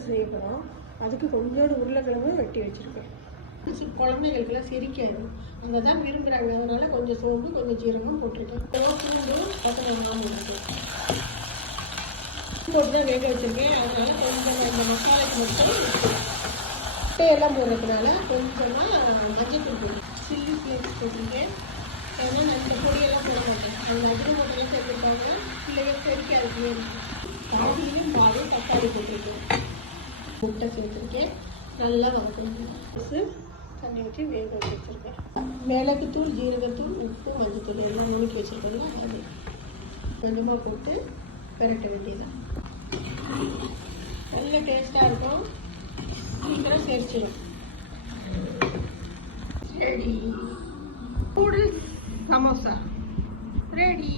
Noodles செய்ய போகிறோம். அதுக்கு கொஞ்சோண்டு உருளைக்கிழங்கு வெட்டி வச்சுருக்கேன். குழந்தைகளுக்கெல்லாம் செரிக்காது, அங்கே தான் விரும்புகிறாங்க. அதனால் கொஞ்சம் சோம்பு கொஞ்சம் ஜீரகம் போட்டுருக்கேன். பூண்டு பசங்க மாமூல் போட்டு தான் வேக வச்சுருக்கேன். அதனால் கொஞ்சம் இந்த மசாலாக்கு மட்டும் முட்டையெல்லாம் போடுறதுனால கொஞ்சமாக மஞ்சள் தூள் சில்லி ஃப்ளேக்ஸ் போட்டிருக்கேன். ஏன்னா நான் இந்த பொடியெல்லாம் போட மாட்டேன். அவங்க அதிக முட்டையெல்லாம் சேர்த்துருக்காங்க, பிள்ளைகள் செரிக்காது. காய்கறியும் பாலும் தக்காளி போட்டிருக்கேன், முட்டை சேர்த்துருக்கேன். நல்லா வதக்கணும். தண்ணி ஊற்றி வேக வச்சுருக்கேன். மிளகுத்தூள், ஜீரகத்தூள், உப்பு, மஞ்சத்தூள் எல்லாம் நுணுக்கி வச்சுருக்கோம்ல, அது கொஞ்சமாக போட்டு பெரட்ட வேண்டியதான். நல்ல டேஸ்ட்டாக இருக்கும், சீக்கிரம் சேர்ச்சிடும். Ready noodles samosa ready.